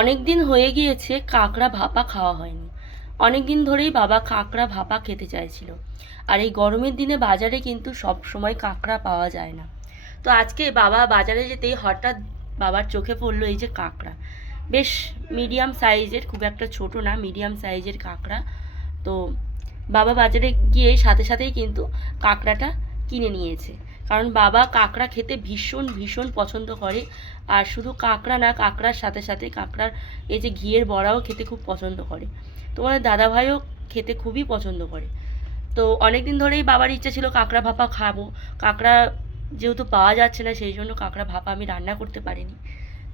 অনেক দিন হয়ে গিয়েছে কাঁকড়া ভাপা খাওয়া হয়নি। অনেক দিন ধরেই বাবা কাঁকড়া ভাপা খেতে চাইছিল। আর এই গরমের দিনে বাজারে কিন্তু সব সময় কাঁকড়া পাওয়া যায় না। তো আজকে বাবা বাজারে যেতেই হঠাৎ বাবার চোখে পড়লো এই যে কাঁকড়া, বেশ মিডিয়াম সাইজের, খুব একটা ছোট না, মিডিয়াম সাইজের কাঁকড়া। তো বাবা বাজারে গিয়ে সাথে সাথেই কিন্তু কাঁকড়াটা কিনে নিয়েছে। কারণ বাবা কাঁকড়া খেতে ভীষণ ভীষণ পছন্দ করে। আর শুধু কাঁকড়া না, কাঁকড়ার সাথে সাথে কাঁকড়ার এই যে ঘিয়ের বড়াও খেতে খুব পছন্দ করে। তোমাদের দাদাভাইও খেতে খুবই পছন্দ করে। তো অনেক দিন ধরেই বাবার ইচ্ছা ছিল কাঁকড়া ভাপা খাবো। কাঁকড়া যেহেতু পাওয়া যাচ্ছে না, সেই জন্য কাঁকড়া ভাপা আমি রান্না করতে পারিনি।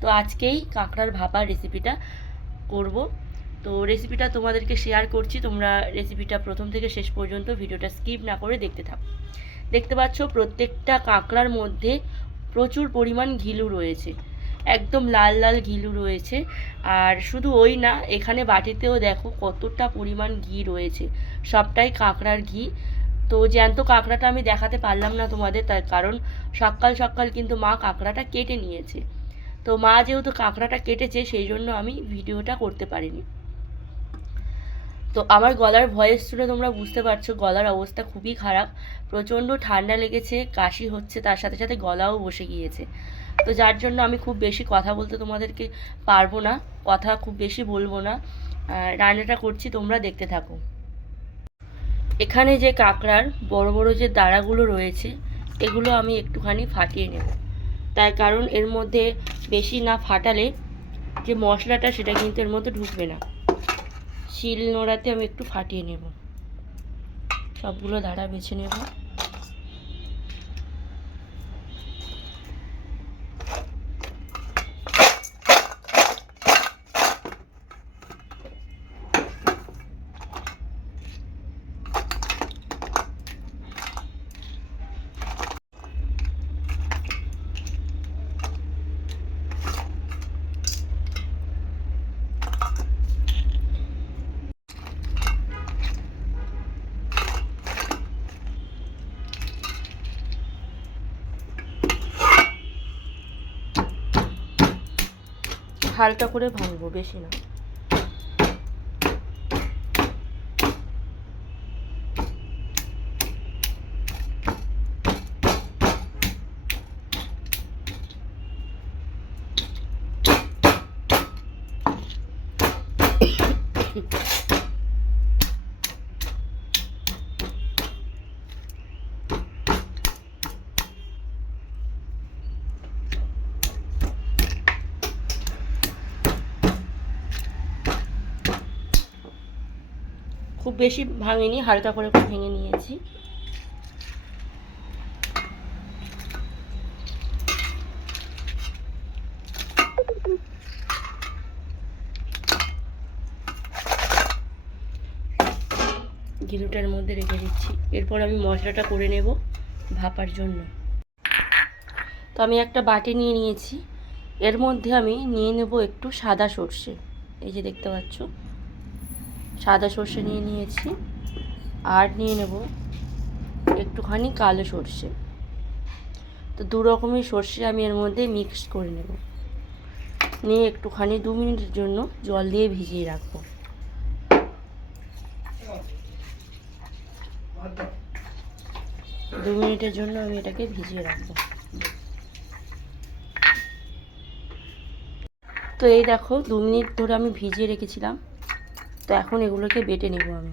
তো আজকেই কাঁকড়ার ভাপার রেসিপিটা করব। তো রেসিপিটা তোমাদেরকে শেয়ার করছি, তোমরা রেসিপিটা প্রথম থেকে শেষ পর্যন্ত ভিডিওটা স্কিপ না করে দেখতে থাকো। দেখতে পাচ্ছ প্রত্যেকটা কাঁকড়ার মধ্যে প্রচুর পরিমাণ ঘিলু রয়েছে, একদম লাল লাল ঘিলু রয়েছে। আর শুধু ওই না, এখানে বাটিতেও দেখো কতটা পরিমাণ ঘি রয়েছে, সবটাই কাঁকড়ার ঘি। তো জ্যান্ত কাঁকড়াটা আমি দেখাতে পারলাম না তোমাদের, তার কারণ সকাল সকাল কিন্তু মা কাঁকড়াটা কেটে নিয়েছে। তো মা যেহেতু কাঁকড়াটা কেটেছে, সেই জন্য আমি ভিডিওটা করতে পারিনি। তো আমার গলার ভয়েস শুনে তোমরা বুঝতে পারছো গলার অবস্থা খুবই খারাপ। প্রচণ্ড ঠান্ডা লেগেছে, কাশি হচ্ছে, তার সাথে সাথে গলাও বসে গিয়েছে। তো যার জন্য আমি খুব বেশি কথা বলতে তোমাদেরকে পারবো না, কথা খুব বেশি বলবো না। রান্নাটা করছি, তোমরা দেখতে থাকো। এখানে যে কাঁকড়ার বড় বড় যে দাঁড়াগুলো রয়েছে, এগুলো আমি একটুখানি ফাটিয়ে নেব। তার কারণ এর মধ্যে বেশি না ফাটালে যে মশলাটা সেটা কিন্তু এর মধ্যে ঢুকবে না। শিল নোড়াতে আমি একটু ফাটিয়ে নেব, সবগুলো দাঁড়া বেছে নেব। হালকা করে ভাঙবো, বেশি না। খুব বেশি ভাঙিনি, হালকা করে ভেঙে নিয়েছি। গিলুটার মধ্যে রেখে দিচ্ছি। এরপর আমি মশলাটা করে নেব ভাপার জন্য। তো আমি একটা বাটি নিয়ে নিয়েছি, এর মধ্যে আমি নিয়ে নেব একটু সাদা সর্ষে। এই যে দেখতে পাচ্ছ, সাদা সর্ষে নিয়ে নিয়েছি। আর নিয়ে নেব একটুখানি কালো সর্ষে। তো দু রকমের সর্ষে আমি এর মধ্যে মিক্স করে নেব, নিয়ে একটুখানি 2 মিনিটের জন্য জল দিয়ে ভিজিয়ে রাখবো। দু মিনিটের জন্য আমি এটাকে ভিজিয়ে রাখবো। তো এই দেখো 2 মিনিট ধরে আমি ভিজিয়ে রেখেছিলাম। তো এখন এগুলোকে বেটে নেব আমি।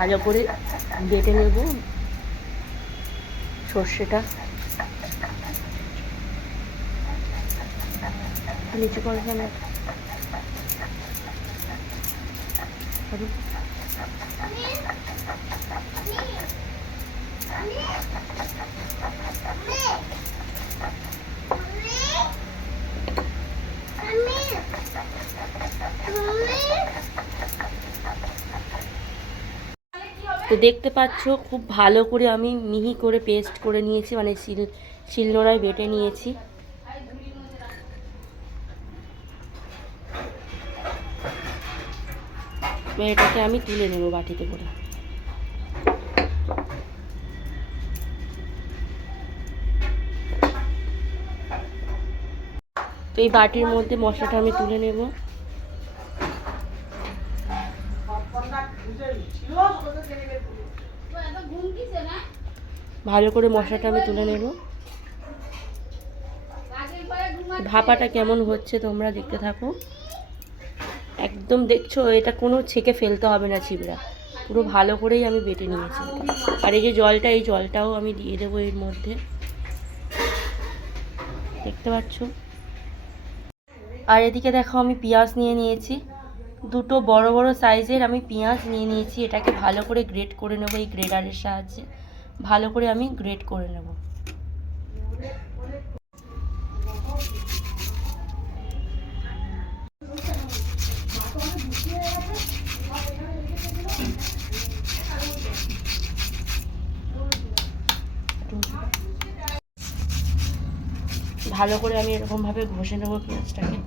ভালো করে বেটে নেব। সর্ষেটা নিচু করে ফেলে। তো দেখতে পাচ্ছ খুব ভালো করে আমি মিহি করে পেস্ট করে নিয়েছি, মানে শিলনোড়ায় বেটে নিয়েছি। এটাকে আমি তুলে নেব বাটিতে করে। তো এই বাটির মধ্যে মশলাটা আমি তুলে নেব। ভালো করে মশলাটা আমি তুলে নেব। ভাপাটা কেমন হচ্ছে তোমরা দেখতে থাকো। একদম দেখছো, এটা কোনো ছেঁকে ফেলতে হবে না চিবড়া, পুরো ভালো করেই আমি বেটে নিয়েছি। আর এই যে জলটা, এই জলটাও আমি দিয়ে দেবো এর মধ্যে, দেখতে পাচ্ছ। আর এদিকে দেখো আমি পেঁয়াজ নিয়ে নিয়েছি, দুটো বড় বড় সাইজের আমি পেঁয়াজ নিয়ে নিয়েছি। এটাকে ভালো করে গ্রেট করে নেবো, এই গ্রেটারের সাহায্যে ভালো করে আমি গ্রেট করে নেব। ভালো করে আমি এরকমভাবে ঘষে নেবো পেঁয়াজটাকে।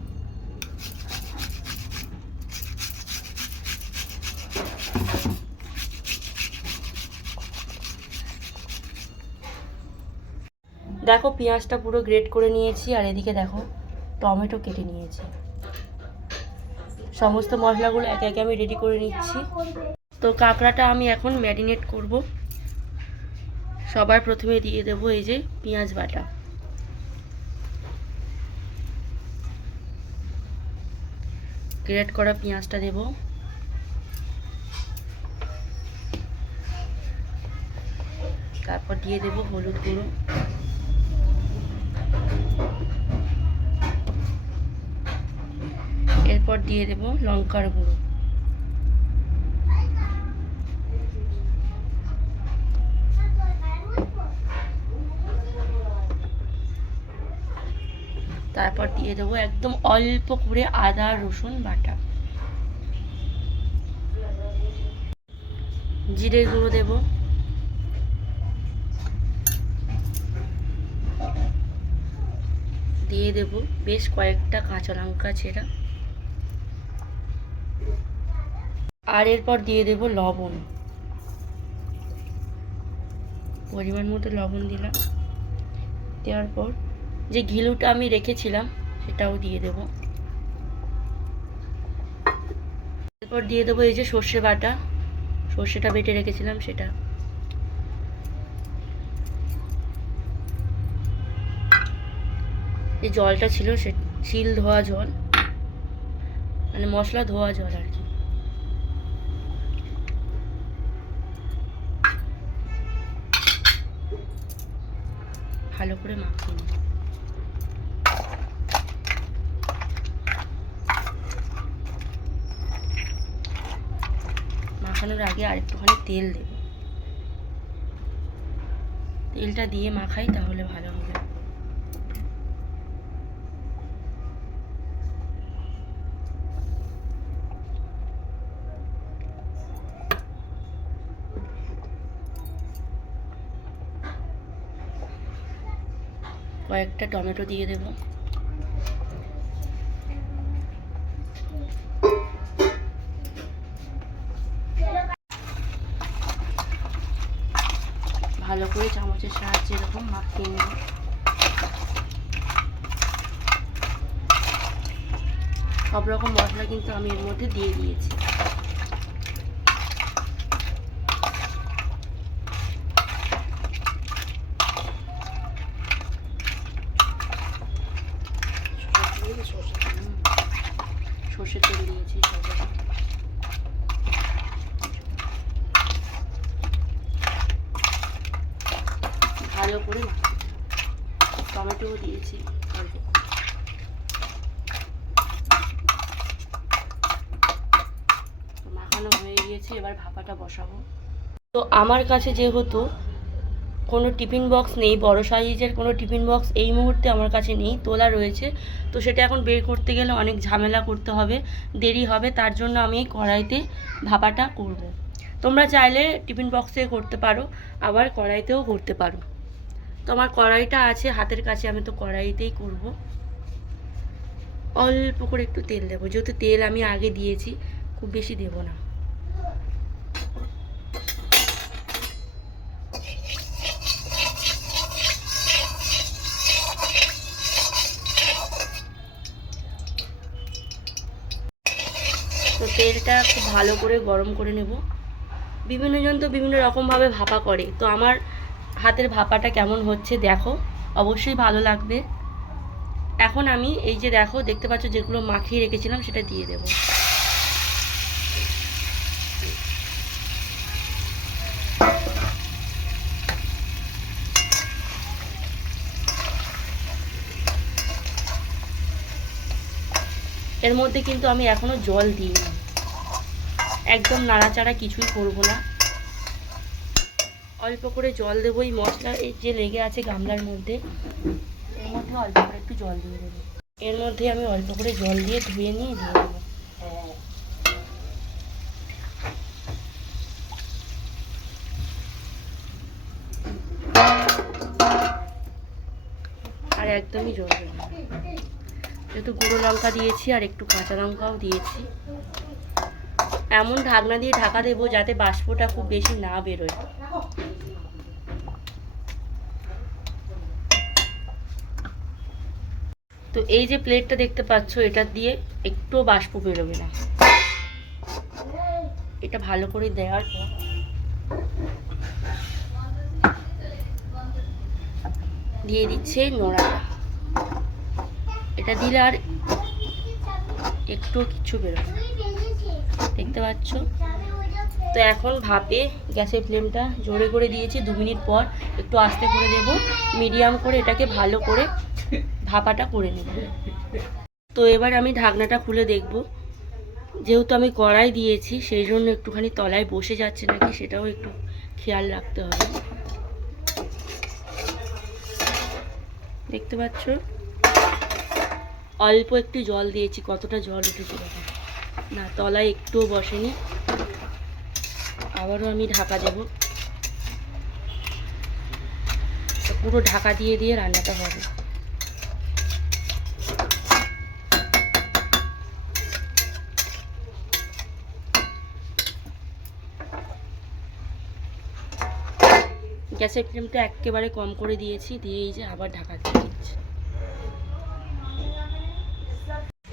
দেখো পেঁয়াজটা পুরো গ্রেট করে নিয়েছি। আর এদিকে দেখো টমেটো কেটে নিয়েছি। সমস্ত মশলাগুলো একে একে আমি রেডি করে নিচ্ছি। তো কাঁকড়াটা আমি এখন ম্যারিনেট করব। সবার প্রথমে দিয়ে দেবো এই যে পেঁয়াজ বাটা, গ্রেট করা পেঁয়াজটা দেব। তারপর দিয়ে দেব হলুদ গুঁড়ো, এরপর দিয়ে দেব লঙ্কার গুঁড়ো, তারপর দিয়ে দেবো একদম অল্প করে আদা রসুন বাটা, জিরে গুঁড়ো দেব, দিয়ে দেব বেশ কয়েকটা কাঁচা লঙ্কা ছেঁড়া। আর এরপর দিয়ে দেব লবণ, পরিমাণ মতো লবণ দিলাম। দেওয়ার পর যে ঘিলুটা আমি রেখেছিলাম সেটাও দিয়ে দেব। এরপর দিয়ে দেবো এই যে সর্ষে বাটা, সর্ষেটা বেটে রেখেছিলাম সেটা। এই জলটা ছিল সে শিল ধোয়া জল, মানে মশলা ধোয়া জল আর কি। ভালো করে মাখিয়ে নিই। মাখানোর আগে আরেকটুখানি তেল দেব, তেলটা দিয়ে মাখাই তাহলে ভালো হবে। কয়েকটা টমেটো দিয়ে দেব, ভালো করে চামচের সাহায্যে এরকম মাখিয়ে নেব। সব রকম মশলা কিন্তু আমি এর মধ্যে দিয়ে দিয়েছি। সর্ষের তেল দিয়েছি সব রকম। ভালো করে মাখিয়ে দেবো। টমেটোও দিয়েছি অল্প করে। তো মাখানো হয়ে গিয়েছে, এবার ভাপাটা বসাবো। তো আমার কাছে যেহেতু কোনো টিফিন বক্স নেই, বড় সাইজের কোনো টিফিন বক্স এই মুহূর্তে আমার কাছে নেই, তোলা রয়েছে, তো সেটা এখন বের করতে গেলে অনেক ঝামেলা করতে হবে, দেরি হবে, তার জন্য আমি এই কড়াইতে ভাপাটা করব। তোমরা চাইলে টিফিন বক্সে করতে পারো, আবার কড়াইতেও করতে পারো। তো আমার কড়াইটা আছে হাতের কাছে, আমি তো কড়াইতেই করব। অল্প করে একটু তেল দেবো, যেহেতু তেল আমি আগে দিয়েছি, খুব বেশি দেবো না। তো তেলটা খুব ভালো করে গরম করে নেব। বিভিন্ন জন তো বিভিন্ন রকমভাবে ভাপা করে, তো আমার হাতের ভাপাটা কেমন হচ্ছে দেখো, অবশ্যই ভালো লাগবে। এখন আমি এই যে দেখো, দেখতে পাচ্ছ যেগুলো মাখিয়ে রেখেছিলাম সেটা দিয়ে দেব। এর মধ্যে কিন্তু আমি এখনো জল দিইনি, একদম নাড়াচাড়া কিছুই করব না, অল্প করে জল দেবো। এই মশলা এই যে লেগে আছে গামলার মধ্যে, এর মধ্যে অল্প করে একটু জল দিয়ে দেবো। এর মধ্যে আমি অল্প করে জল দিয়ে ধুয়ে নিয়ে দিয়ে দেবো। আর একদমই জল দেবো না, যেহেতু গুঁড়ো লঙ্কা দিয়েছি আর একটু কাঁচা লঙ্কাও দিয়েছি। এমন ঢাকনা দিয়ে ঢাকা দেবো যাতে বাষ্পটা খুব বেশি না বেরোয়। তো এই যে প্লেটটা দেখতে পাচ্ছ, এটা দিয়ে একটু বাষ্প বেরোবে না। এটা ভালো করে দেওয়ার পর দিয়ে দিচ্ছে নোড়াটা। এটা দিলে আর একটু কিছু বেরোবে না, দেখতে পাচ্ছ। তো এখন ভাপে গ্যাসের ফ্লেমটা জোরে করে দিয়েছি, 2 মিনিট পর একটু আস্তে করে দেব, মিডিয়াম করে এটাকে ভালো করে ভাপাটা করে নেব। তো এবার আমি ঢাকনাটা খুলে দেখব, যেহেতু আমি কড়াই দিয়েছি সেই জন্য একটুখানি তলায় বসে যাচ্ছে নাকি সেটাও একটু খেয়াল রাখতে হবে। দেখতে পাচ্ছ অল্প একটু জল দিয়েছি, কতটা জল উঠেছে দেখো, না তলায় একটুও বসেনি। আবারও আমি ঢাকা দেব, পুরো ঢাকা দিয়ে দিয়ে রান্নাটা হবে। গ্যাসের ফ্লেমটা একেবারে কম করে দিয়েছি, দিয়ে এই যে আবার ঢাকা দিয়ে দিচ্ছি।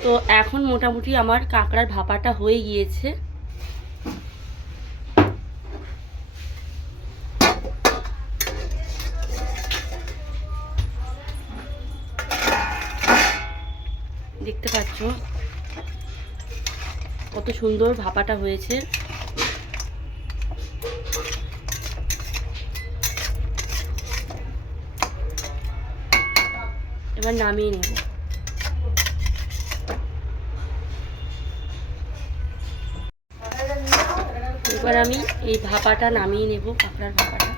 তো এখন মোটামুটি আমার কাঁকড়ার ভাপাটা হয়ে গিয়েছে। দেখতে পাচ্ছ কত সুন্দর ভাপাটা হয়েছে। এবার নামিয়ে নেব। এবার আমি এই ভাপাটা নামিয়ে নেব, কাঁকড়ার ভাপাটা।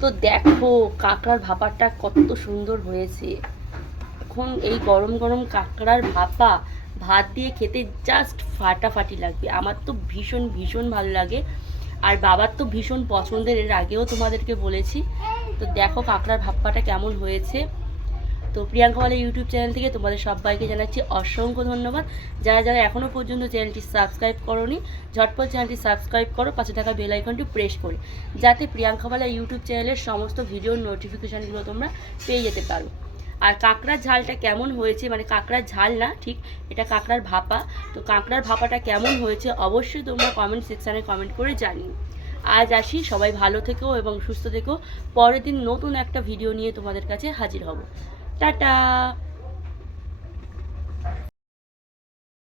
তো দেখো কাঁকড়ার ভাপাটা কত সুন্দর হয়েছে। এখন এই গরম গরম কাঁকড়ার ভাপা ভাত দিয়ে খেতে জাস্ট ফাটাফাটি লাগবে। আমার তো ভীষণ ভীষণ ভালো লাগে, আর বাবার তো ভীষণ পছন্দের, এর আগেও তোমাদেরকে বলেছি। তো দেখো কাঁকড়ার ভাপাটা কেমন হয়েছে। তো প্রিয়াঙ্কা বালা ইউটিউব চ্যানেল থেকে তোমাদের সবাইকে জানাচ্ছি অসংখ্য ধন্যবাদ। যারা যারা এখনও পর্যন্ত চ্যানেলটি সাবস্ক্রাইব করোনি, ঝটপট চ্যানেলটি সাবস্ক্রাইব করো, পাশে থাকা বেল আইকনটি প্রেস করে, যাতে প্রিয়াঙ্কা বালা ইউটিউব চ্যানেলের সমস্ত ভিডিওর নোটিফিকেশানগুলো তোমরা পেয়ে যেতে পারো। আর কাঁকড়ার ঝালটা কেমন হয়েছে, মানে কাঁকড়ার ঝাল না ঠিক, এটা কাঁকড়ার ভাপা। তো কাঁকড়ার ভাপাটা কেমন হয়েছে অবশ্যই তোমরা কমেন্ট সেকশানে কমেন্ট করে জানিও। আজ আসি, সবাই ভালো থেকো এবং সুস্থ থেকো। পরের দিন নতুন একটা ভিডিও নিয়ে তোমাদের কাছে হাজির হব। টাটা।